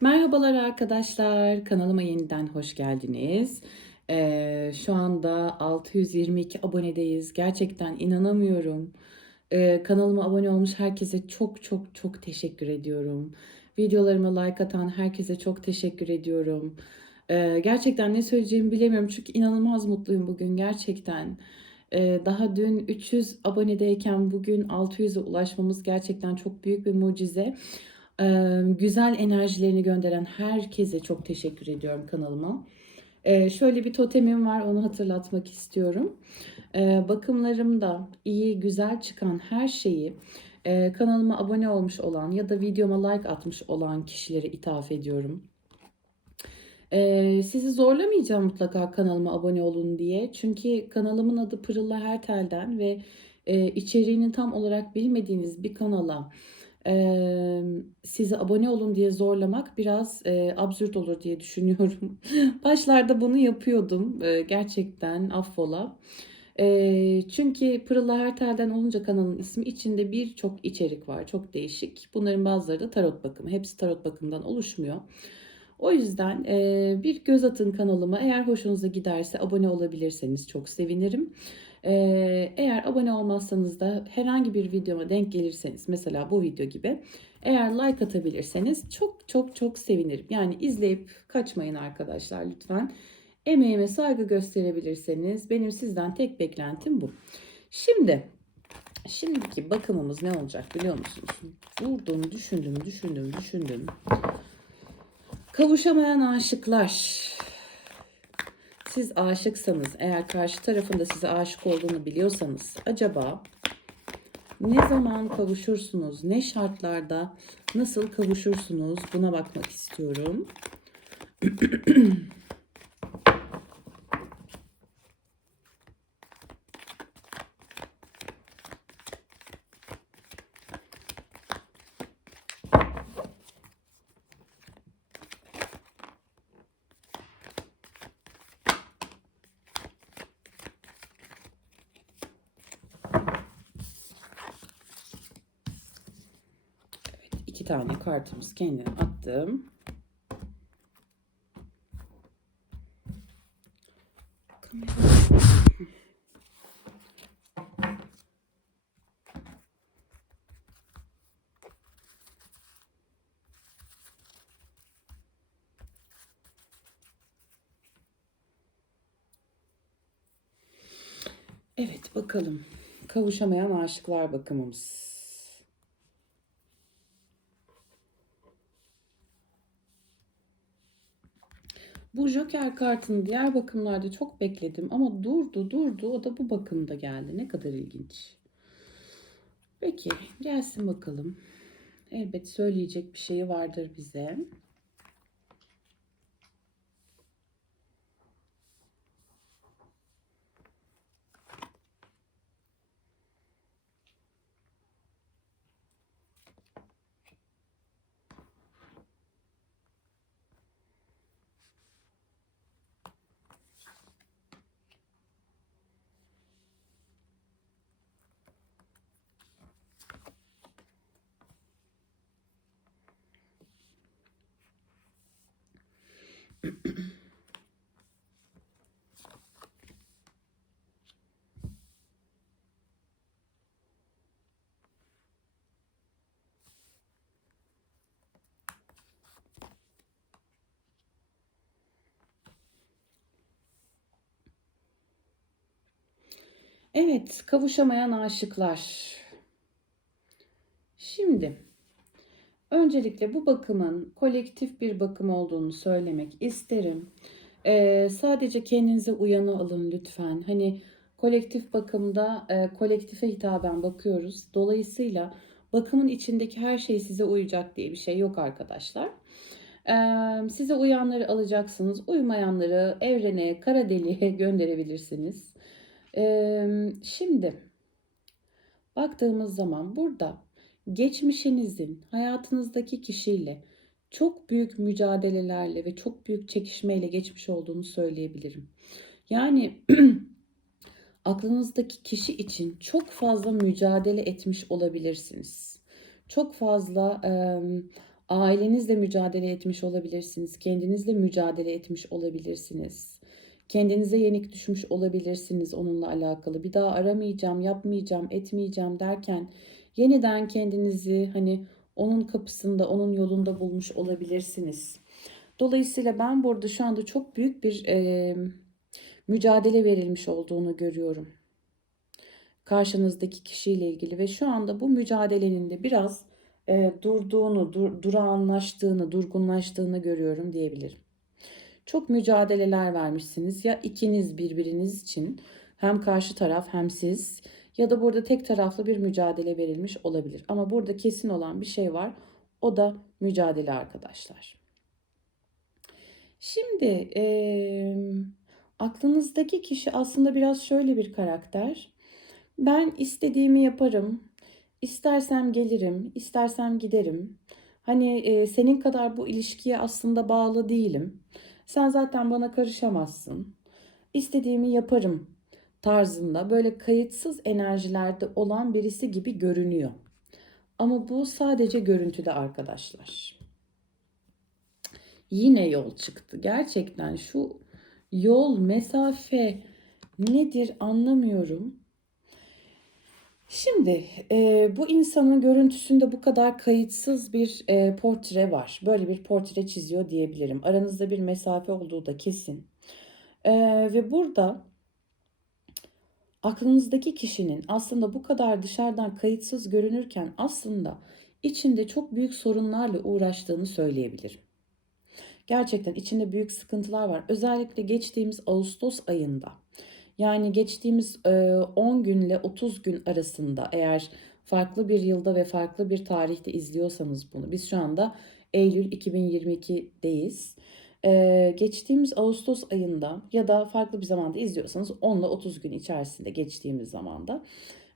Merhabalar arkadaşlar, kanalıma yeniden hoş geldiniz. Ee, şu anda 622 abonedeyiz. Gerçekten inanamıyorum. Ee, kanalıma abone olmuş herkese çok çok çok teşekkür ediyorum. Videolarıma like atan herkese çok teşekkür ediyorum. Ee, gerçekten ne söyleyeceğimi bilemiyorum çünkü inanılmaz mutluyum bugün gerçekten. Ee, daha dün 300 abonedeyken bugün 600'e ulaşmamız gerçekten çok büyük bir mucize. Güzel enerjilerini gönderen herkese çok teşekkür ediyorum kanalıma. Şöyle bir totemim var onu hatırlatmak istiyorum. Ee, bakımlarımda iyi güzel çıkan her şeyi kanalıma abone olmuş olan ya da videoma like atmış olan kişilere ithaf ediyorum. Ee, sizi zorlamayacağım mutlaka kanalıma abone olun diye. Çünkü kanalımın adı Pırılla Hertel'den ve e, içeriğini tam olarak bilmediğiniz bir kanala e, sizi abone olun diye zorlamak biraz e, absürt olur diye düşünüyorum. Başlarda bunu yapıyordum. E, gerçekten affola. E, çünkü Pırılla Hertel'den olunca kanalın ismi içinde birçok içerik var. Çok değişik. Bunların bazıları da tarot bakımı. Hepsi tarot bakımından oluşmuyor. O yüzden e, bir göz atın kanalıma. Eğer hoşunuza giderse abone olabilirseniz çok sevinirim. E, eğer abone olmazsanız da herhangi bir videoma denk gelirseniz mesela bu video gibi eğer like atabilirseniz çok çok çok sevinirim. Yani izleyip kaçmayın arkadaşlar lütfen. Emeğime saygı gösterebilirseniz benim sizden tek beklentim bu. Şimdi şimdiki bakımımız ne olacak biliyor musunuz? Durdum, düşündüm, düşündüm, düşündüm. Kavuşamayan aşıklar. Siz aşıksanız, eğer karşı tarafında size aşık olduğunu biliyorsanız acaba ne zaman kavuşursunuz, ne şartlarda nasıl kavuşursunuz buna bakmak istiyorum. Evet, iki tane kartımız kendine attım. Evet bakalım. Kavuşamayan aşıklar bakımımız. Bu Joker kartını diğer bakımlarda çok bekledim ama durdu durdu o da bu bakımda geldi. Ne kadar ilginç. Peki gelsin bakalım. Elbet söyleyecek bir şeyi vardır bize. Evet, kavuşamayan aşıklar. Şimdi öncelikle bu bakımın kolektif bir bakım olduğunu söylemek isterim. Ee, sadece kendinize uyanı alın lütfen. Hani kolektif bakımda e, kolektife hitaben bakıyoruz. Dolayısıyla bakımın içindeki her şey size uyacak diye bir şey yok arkadaşlar. Ee, size uyanları alacaksınız. Uymayanları evrene, kara deliğe gönderebilirsiniz. Şimdi baktığımız zaman burada geçmişinizin hayatınızdaki kişiyle çok büyük mücadelelerle ve çok büyük çekişmeyle geçmiş olduğunu söyleyebilirim. Yani aklınızdaki kişi için çok fazla mücadele etmiş olabilirsiniz. Çok fazla e, Ailenizle mücadele etmiş olabilirsiniz. Kendinizle mücadele etmiş olabilirsiniz. Kendinize yenik düşmüş olabilirsiniz onunla alakalı. Bir daha aramayacağım, yapmayacağım, etmeyeceğim derken yeniden kendinizi hani onun kapısında, onun yolunda bulmuş olabilirsiniz. Dolayısıyla ben burada şu anda çok büyük bir e, mücadele verilmiş olduğunu görüyorum. Karşınızdaki kişiyle ilgili ve şu anda bu mücadelenin de biraz e, durduğunu, dur, durağanlaştığını, durgunlaştığını görüyorum diyebilirim. Çok mücadeleler vermişsiniz. Ya ikiniz birbiriniz için hem karşı taraf hem siz ya da burada tek taraflı bir mücadele verilmiş olabilir. Ama burada kesin olan bir şey var. O da mücadele arkadaşlar. Şimdi eee, aklınızdaki kişi aslında biraz şöyle bir karakter. Ben istediğimi yaparım. İstersem gelirim, istersem giderim. Hani e, senin kadar bu ilişkiye aslında bağlı değilim. Sen zaten bana karışamazsın. İstediğimi yaparım tarzında böyle kayıtsız enerjilerde olan birisi gibi görünüyor. Ama bu sadece görüntüde arkadaşlar. Yine yol çıktı. Gerçekten şu yol, mesafe nedir anlamıyorum. Şimdi e, bu insanın görüntüsünde bu kadar kayıtsız bir e, portre var. Böyle bir portre çiziyor diyebilirim. Aranızda bir mesafe olduğu da kesin. E, ve burada aklınızdaki kişinin aslında bu kadar dışarıdan kayıtsız görünürken aslında içinde çok büyük sorunlarla uğraştığını söyleyebilirim. Gerçekten içinde büyük sıkıntılar var. Özellikle geçtiğimiz Ağustos ayında. Yani geçtiğimiz 10 günle 30 gün arasında eğer farklı bir yılda ve farklı bir tarihte izliyorsanız bunu. Biz şu anda Eylül 2022'deyiz. Ee, geçtiğimiz Ağustos ayında ya da farklı bir zamanda izliyorsanız 10 ile 30 gün içerisinde geçtiğimiz zamanda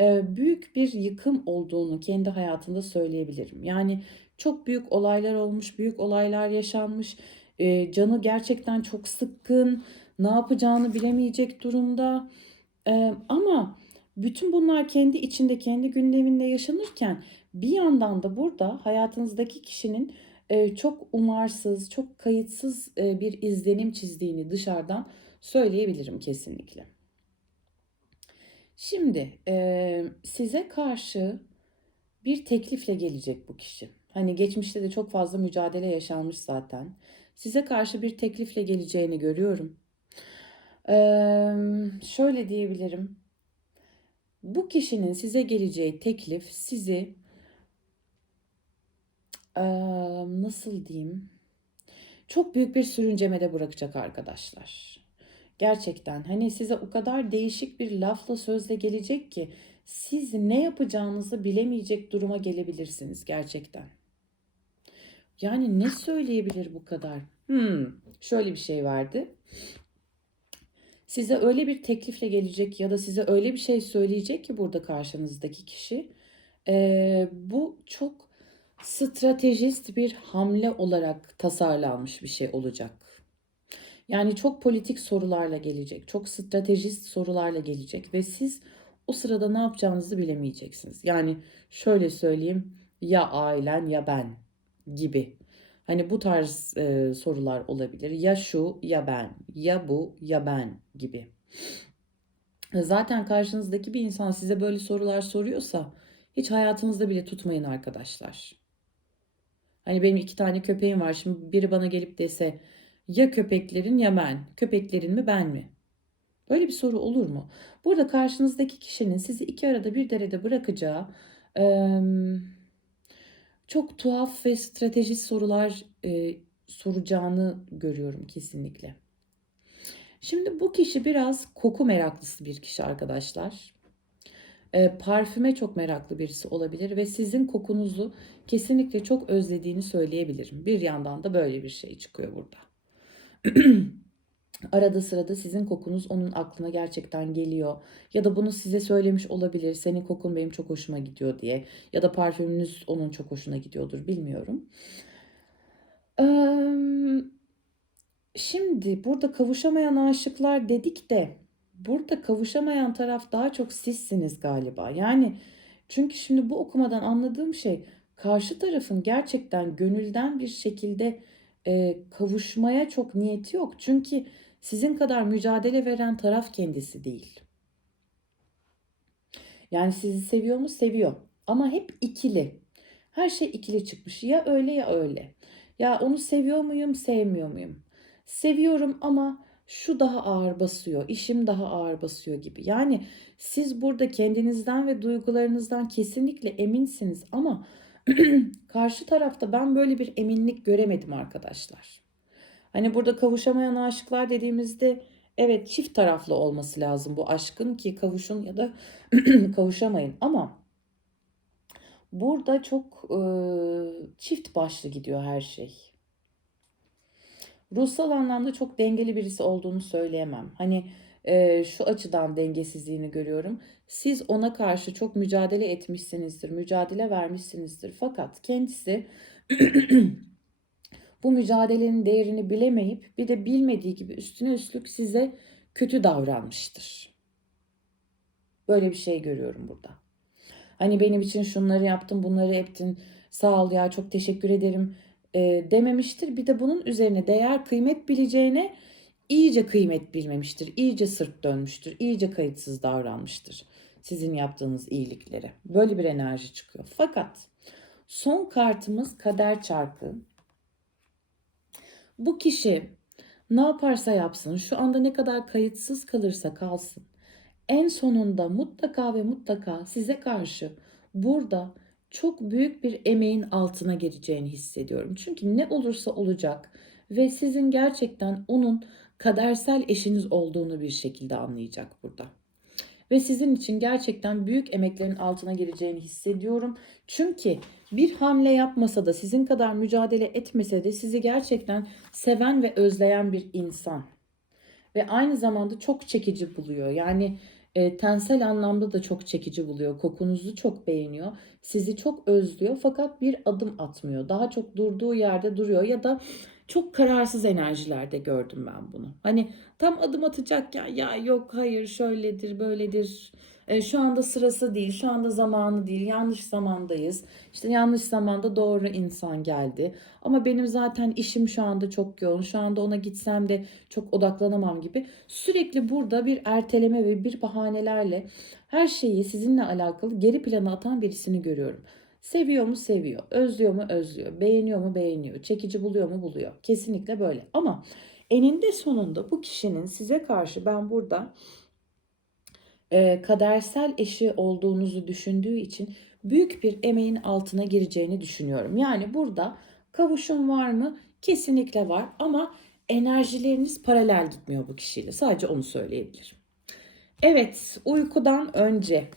e, büyük bir yıkım olduğunu kendi hayatında söyleyebilirim. Yani çok büyük olaylar olmuş, büyük olaylar yaşanmış. E, canı gerçekten çok sıkkın, ne yapacağını bilemeyecek durumda. E, ama bütün bunlar kendi içinde, kendi gündeminde yaşanırken bir yandan da burada hayatınızdaki kişinin e, çok umarsız, çok kayıtsız e, bir izlenim çizdiğini dışarıdan söyleyebilirim kesinlikle. Şimdi e, size karşı bir teklifle gelecek bu kişi. Hani geçmişte de çok fazla mücadele yaşanmış zaten. Size karşı bir teklifle geleceğini görüyorum. Ee, şöyle diyebilirim. Bu kişinin size geleceği teklif sizi ee, nasıl diyeyim? Çok büyük bir sürüncemede bırakacak arkadaşlar. Gerçekten hani size o kadar değişik bir lafla sözle gelecek ki siz ne yapacağınızı bilemeyecek duruma gelebilirsiniz gerçekten. Yani ne söyleyebilir bu kadar? Hmm, şöyle bir şey vardı. Size öyle bir teklifle gelecek ya da size öyle bir şey söyleyecek ki burada karşınızdaki kişi. Ee, bu çok stratejist bir hamle olarak tasarlanmış bir şey olacak. Yani çok politik sorularla gelecek, çok stratejist sorularla gelecek ve siz o sırada ne yapacağınızı bilemeyeceksiniz. Yani şöyle söyleyeyim, ya ailen ya ben gibi. Hani bu tarz e, sorular olabilir. Ya şu ya ben, ya bu ya ben gibi. Zaten karşınızdaki bir insan size böyle sorular soruyorsa hiç hayatınızda bile tutmayın arkadaşlar. Hani benim iki tane köpeğim var. Şimdi biri bana gelip dese ya köpeklerin ya ben. Köpeklerin mi ben mi? Böyle bir soru olur mu? Burada karşınızdaki kişinin sizi iki arada bir derede bırakacağı e, çok tuhaf ve stratejik sorular e, soracağını görüyorum kesinlikle. Şimdi bu kişi biraz koku meraklısı bir kişi arkadaşlar. E, parfüme çok meraklı birisi olabilir ve sizin kokunuzu kesinlikle çok özlediğini söyleyebilirim. Bir yandan da böyle bir şey çıkıyor burada. Arada sırada sizin kokunuz onun aklına gerçekten geliyor. Ya da bunu size söylemiş olabilir. Senin kokun benim çok hoşuma gidiyor diye. Ya da parfümünüz onun çok hoşuna gidiyordur bilmiyorum. Şimdi burada kavuşamayan aşıklar dedik de burada kavuşamayan taraf daha çok sizsiniz galiba. Yani çünkü şimdi bu okumadan anladığım şey karşı tarafın gerçekten gönülden bir şekilde kavuşmaya çok niyeti yok. Çünkü sizin kadar mücadele veren taraf kendisi değil. Yani sizi seviyor mu? Seviyor. Ama hep ikili. Her şey ikili çıkmış. Ya öyle ya öyle. Ya onu seviyor muyum, sevmiyor muyum? Seviyorum ama şu daha ağır basıyor, işim daha ağır basıyor gibi. Yani siz burada kendinizden ve duygularınızdan kesinlikle eminsiniz ama karşı tarafta ben böyle bir eminlik göremedim arkadaşlar. Hani burada kavuşamayan aşıklar dediğimizde evet çift taraflı olması lazım bu aşkın ki kavuşun ya da kavuşamayın ama burada çok e, çift başlı gidiyor her şey. Ruhsal anlamda çok dengeli birisi olduğunu söyleyemem. Hani e, şu açıdan dengesizliğini görüyorum. Siz ona karşı çok mücadele etmişsinizdir, mücadele vermişsinizdir. Fakat kendisi bu mücadelenin değerini bilemeyip bir de bilmediği gibi üstüne üstlük size kötü davranmıştır. Böyle bir şey görüyorum burada. Hani benim için şunları yaptın, bunları yaptın. Sağ ol ya çok teşekkür ederim e, dememiştir. Bir de bunun üzerine değer kıymet bileceğine iyice kıymet bilmemiştir. iyice sırt dönmüştür. iyice kayıtsız davranmıştır. Sizin yaptığınız iyiliklere. Böyle bir enerji çıkıyor. Fakat son kartımız kader çarkı. Bu kişi ne yaparsa yapsın, şu anda ne kadar kayıtsız kalırsa kalsın. En sonunda mutlaka ve mutlaka size karşı burada çok büyük bir emeğin altına geleceğini hissediyorum. Çünkü ne olursa olacak ve sizin gerçekten onun kadersel eşiniz olduğunu bir şekilde anlayacak burada. Ve sizin için gerçekten büyük emeklerin altına geleceğini hissediyorum. Çünkü bir hamle yapmasa da sizin kadar mücadele etmese de sizi gerçekten seven ve özleyen bir insan. Ve aynı zamanda çok çekici buluyor. Yani e, tensel anlamda da çok çekici buluyor. Kokunuzu çok beğeniyor. Sizi çok özlüyor fakat bir adım atmıyor. Daha çok durduğu yerde duruyor ya da çok kararsız enerjilerde gördüm ben bunu. Hani tam adım atacak ya ya yok hayır şöyledir böyledir. E, şu anda sırası değil, şu anda zamanı değil, yanlış zamandayız. İşte yanlış zamanda doğru insan geldi. Ama benim zaten işim şu anda çok yoğun. Şu anda ona gitsem de çok odaklanamam gibi. Sürekli burada bir erteleme ve bir bahanelerle her şeyi sizinle alakalı geri plana atan birisini görüyorum. Seviyor mu seviyor, özlüyor mu özlüyor, beğeniyor mu beğeniyor, çekici buluyor mu buluyor. Kesinlikle böyle. Ama eninde sonunda bu kişinin size karşı ben burada e, kadersel eşi olduğunuzu düşündüğü için büyük bir emeğin altına gireceğini düşünüyorum. Yani burada kavuşum var mı? Kesinlikle var ama enerjileriniz paralel gitmiyor bu kişiyle. Sadece onu söyleyebilirim. Evet, uykudan önce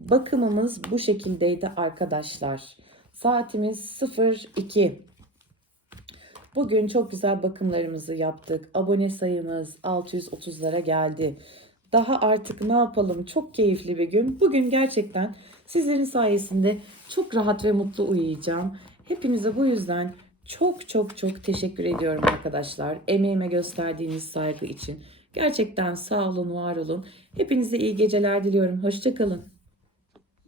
bakımımız bu şekildeydi arkadaşlar. Saatimiz 02. Bugün çok güzel bakımlarımızı yaptık. Abone sayımız 630'lara geldi. Daha artık ne yapalım? Çok keyifli bir gün. Bugün gerçekten sizlerin sayesinde çok rahat ve mutlu uyuyacağım. Hepinize bu yüzden çok çok çok teşekkür ediyorum arkadaşlar. Emeğime gösterdiğiniz saygı için. Gerçekten sağ olun, var olun. Hepinize iyi geceler diliyorum. Hoşçakalın.